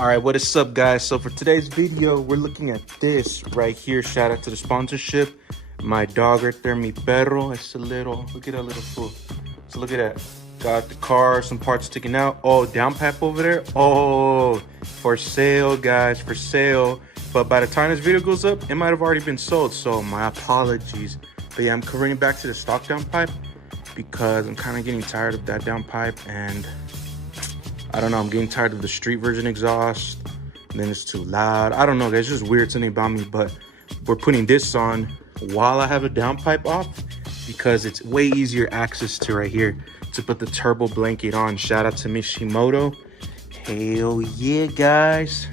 All right, what is up, guys? So for today's video, we're looking at this right here. Shout out to the sponsorship. My dog right there, mi perro. It's a little, look at that little fool. So look at that. Got the car, some parts sticking out. Oh, downpipe over there. Oh, for sale, guys, for sale. But by the time this video goes up, it might have already been sold. So my apologies. But yeah, I'm covering it back to the stock downpipe because I'm kind of getting tired of that downpipe, and I don't know, I'm getting tired of the street version exhaust, and then it's too loud. I don't know, guys, it's just weird something about me, but we're putting this on while I have a downpipe off because it's way easier access to right here to put the turbo blanket on. Shout out to Mishimoto. Hell yeah, guys.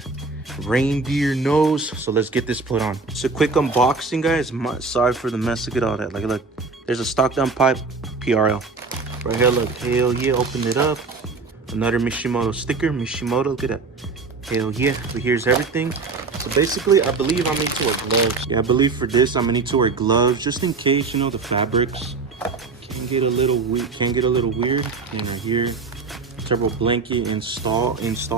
Reindeer nose. So let's get this put on. It's a quick unboxing, guys. Sorry for the mess. Look at all that. Like, look, there's a stock downpipe PRL. Right here, look, hell yeah, open it up. Another Mishimoto sticker. Mishimoto, look at that. Hell yeah. But here's everything. So basically, I believe I'm need to wear gloves. Yeah, I believe for this, I'm gonna need to wear gloves just in case, you know, the fabrics can get a little weird. And right here, turbo blanket install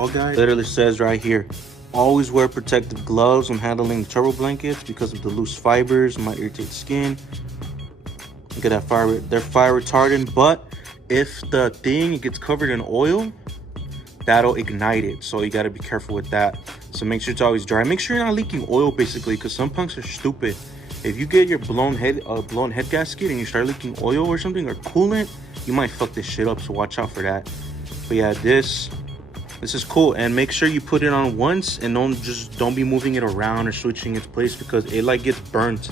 guide. Literally says right here, always wear protective gloves when handling turbo blankets because of the loose fibers might irritate skin. Look at that fire. They're fire retardant, but if the thing gets covered in oil, that'll ignite it. So you got to be careful with that. So make sure it's always dry. Make sure you're not leaking oil, basically, because some punks are stupid. If you get your blown head gasket and you start leaking oil or something, or coolant, you might fuck this shit up. So watch out for that. But yeah, this is cool. And make sure you put it on once and don't be moving it around or switching its place because it like gets burnt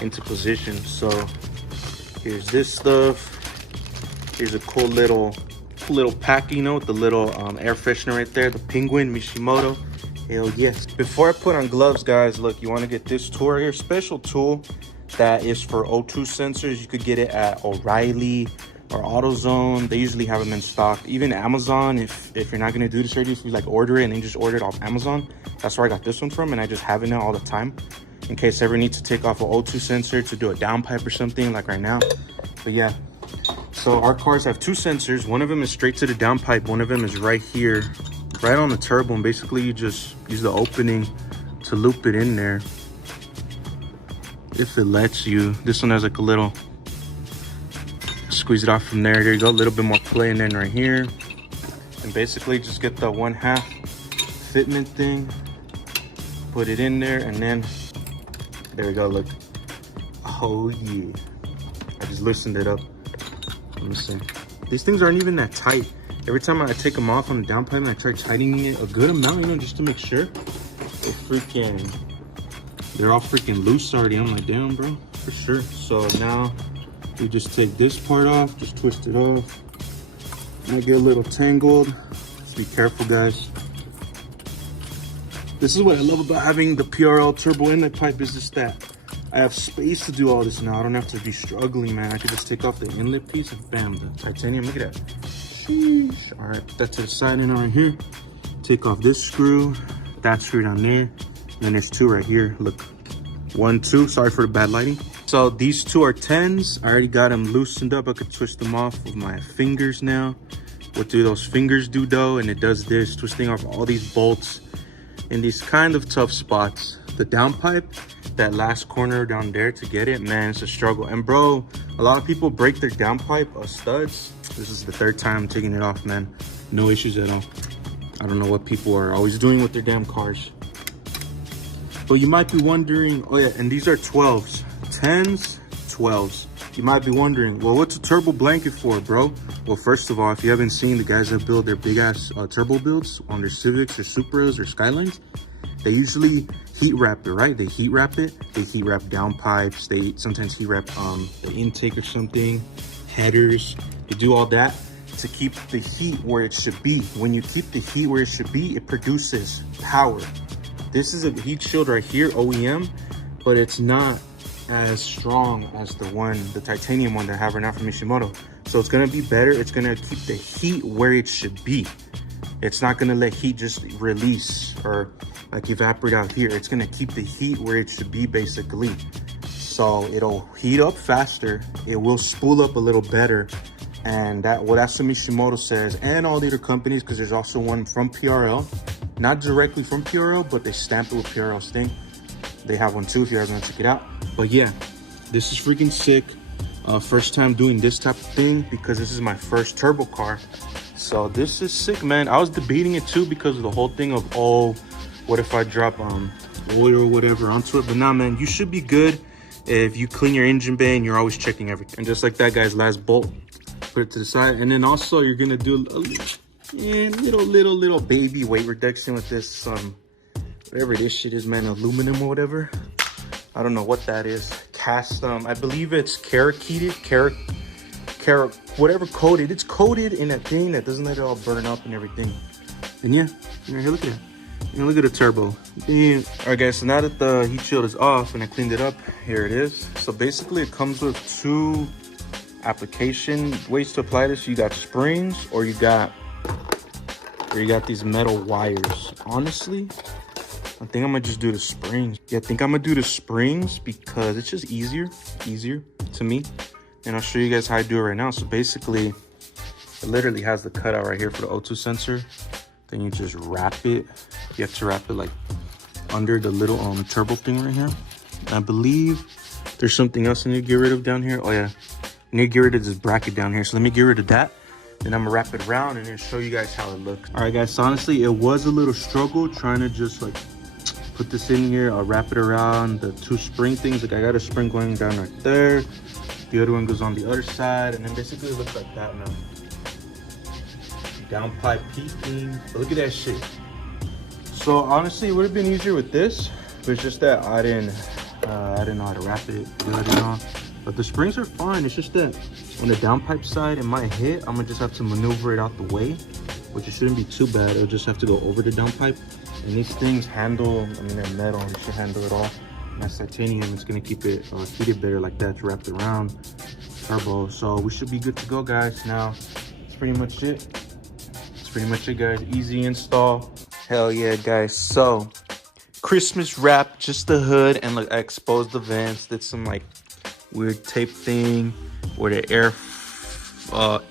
into position. So here's this stuff. Here's a cool little pack, you know, with the little air freshener right there, the Penguin Mishimoto. Hell yes. Before I put on gloves, guys, look, you want to get this tool right here, special tool that is for O2 sensors. You could get it at O'Reilly or AutoZone. They usually have them in stock. Even Amazon, if you're not going to do this already, if you like order it and then just order it off Amazon, that's where I got this one from, and I just have it now all the time in case I ever need to take off an O2 sensor to do a downpipe or something like right now. But yeah. So our cars have two sensors. One of them is straight to the downpipe. One of them is right here, right on the turbo. And basically you just use the opening to loop it in there. If it lets you. This one has like a little, squeeze it off from there. There you go, a little bit more play. And then right here. And basically just get the 1/2 fitment thing. Put it in there and then, there we go, look. Oh yeah. I just loosened it up. Let me see. These things aren't even that tight. Every time I take them off on the downpipe and I try tightening it a good amount, you know, just to make sure, they're all freaking loose already. I'm like, damn, bro, for sure. So now we just take this part off, just twist it off. Might get a little tangled. Just be careful, guys. This is what I love about having the PRL turbo inlet pipe, is just that I have space to do all this now. I don't have to be struggling, man. I could just take off the inlet piece and bam, the titanium. Look at that. Sheesh. All right, put that to the side and right here. Take off this screw, that screw down there. And then there's two right here. Look, 1, 2. Sorry for the bad lighting. So these two are 10s. I already got them loosened up. I could twist them off with my fingers now. What do those fingers do though? And it does this, twisting off all these bolts in these kind of tough spots. The downpipe, that last corner down there to get it, man, it's a struggle. And bro, a lot of people break their downpipe studs. This is the 3rd time I'm taking it off, man. No issues at all. I don't know what people are always doing with their damn cars. But you might be wondering, oh yeah, and these are 12s. 10s, 12s. You might be wondering, well, what's a turbo blanket for, bro? Well, first of all, if you haven't seen the guys that build their big ass turbo builds on their Civics or Supras or Skylines, they usually heat wrap it, right? They heat wrap it. They heat wrap downpipes. They sometimes heat wrap the intake or something, headers. They do all that to keep the heat where it should be. When you keep the heat where it should be, it produces power. This is a heat shield right here, OEM, but it's not as strong as the titanium one that I have right now from Mishimoto. So it's gonna be better. It's gonna keep the heat where it should be. It's not gonna let heat just release or like evaporate out here. It's gonna keep the heat where it should be, basically. So it'll heat up faster. It will spool up a little better. And that's what Mishimoto says, and all the other companies, because there's also one from PRL not directly from PRL, but they stamp it with PRL stamp. They have one too if you guys want to check it out. But yeah, this is freaking sick. First time doing this type of thing because this is my first turbo car. So this is sick, man. I was debating it too because of the whole thing of, oh, what if I drop oil or whatever onto it? But nah, man, you should be good if you clean your engine bay and you're always checking everything. And just like that, guys, last bolt, put it to the side. And then also you're gonna do a little baby weight reduction with this whatever this shit is, man, aluminum or whatever. I don't know what that is. Cast, I believe it's whatever coated. It's coated in a thing that doesn't let it all burn up and everything. And yeah, here, look at it. Look at the turbo. Damn. All right, guys, so now that the heat shield is off and I cleaned it up, here it is. So basically it comes with two application ways to apply this. You got springs or you got these metal wires. Honestly, I think I'm gonna just do the springs. Yeah, I think I'm gonna do the springs because it's just easier to me. And I'll show you guys how I do it right now. So basically, it literally has the cutout right here for the O2 sensor. Then you just wrap it. You have to wrap it like under the little turbo thing right here. And I believe there's something else I need to get rid of down here. Oh yeah, I need to get rid of this bracket down here. So let me get rid of that. Then I'm gonna wrap it around and then show you guys how it looks. All right, guys, so honestly, it was a little struggle trying to just like put this in here. I'll wrap it around the two spring things. Like I got a spring going down right there. The other one goes on the other side. And then basically it looks like that now. Downpipe peaking. But look at that shit. So honestly, it would have been easier with this. But it's just that I didn't know how to wrap it good, you know. But the springs are fine. It's just that on the downpipe side, it might hit. I'm gonna just have to maneuver it out the way, which it shouldn't be too bad. It'll just have to go over the downpipe. And these things handle, I mean, they're metal, and should handle it all. And that's titanium. It's gonna keep it heated better like that to wrap it around turbo. So we should be good to go, guys. Now, that's pretty much it. That's pretty much it, guys. Easy install. Hell yeah, guys. So, Christmas wrap, just the hood, and look, I exposed the vents, did some like weird tape thing where the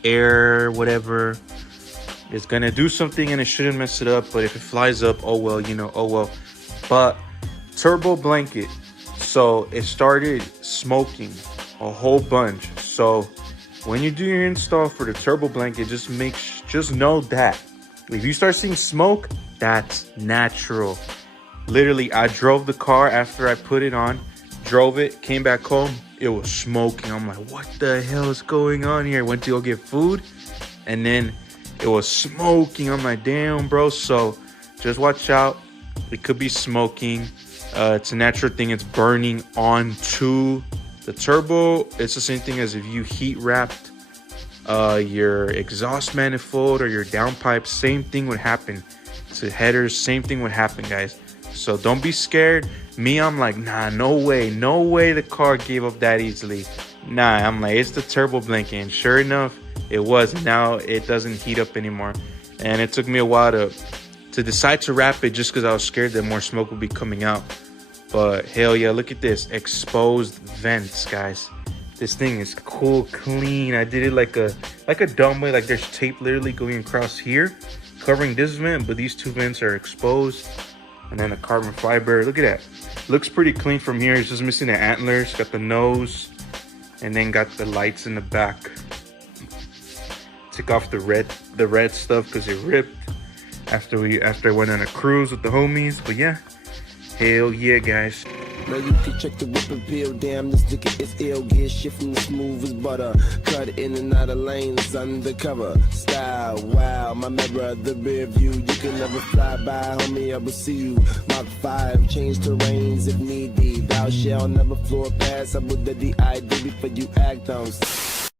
air whatever is gonna do something and it shouldn't mess it up, but if it flies up, oh well, you know, oh well. But turbo blanket, so it started smoking a whole bunch. So when you do your install for the turbo blanket, just know that if you start seeing smoke, that's natural. Literally, I drove the car after I put it on, drove it, came back home, it was smoking. I'm like, what the hell is going on here? Went to go get food and then it was smoking. I'm like, damn, bro. So just watch out. It could be smoking. It's a natural thing. It's burning onto the turbo. It's the same thing as if you heat wrapped your exhaust manifold or your downpipe. Same thing would happen to headers. Same thing would happen, guys. So don't be scared. Me, I'm like, nah, no way the car gave up that easily. Nah, I'm like, it's the turbo blanket. And sure enough, it was. Now it doesn't heat up anymore. And it took me a while to decide to wrap it just because I was scared that more smoke would be coming out. But hell yeah, look at this. Exposed vents, guys. This thing is cool, clean. I did it like a dumb way. Like there's tape literally going across here, covering this vent, but these two vents are exposed. And then the carbon fiber, look at that. Looks pretty clean from here. It's just missing the antlers, got the nose, and then got the lights in the back. Took off the red stuff because it ripped after I went on a cruise with the homies. But yeah, hell yeah, guys. Now you can check the whip and peel. Damn, this nigga is ill. Get shit from the smooth as butter. Cut in and out of lanes undercover. Style, wow, my mirror, the rear view. You can never fly by, homie, I will see you. Mach 5, change terrains if need be. Thou shall never floor pass. I will the ID before you act on.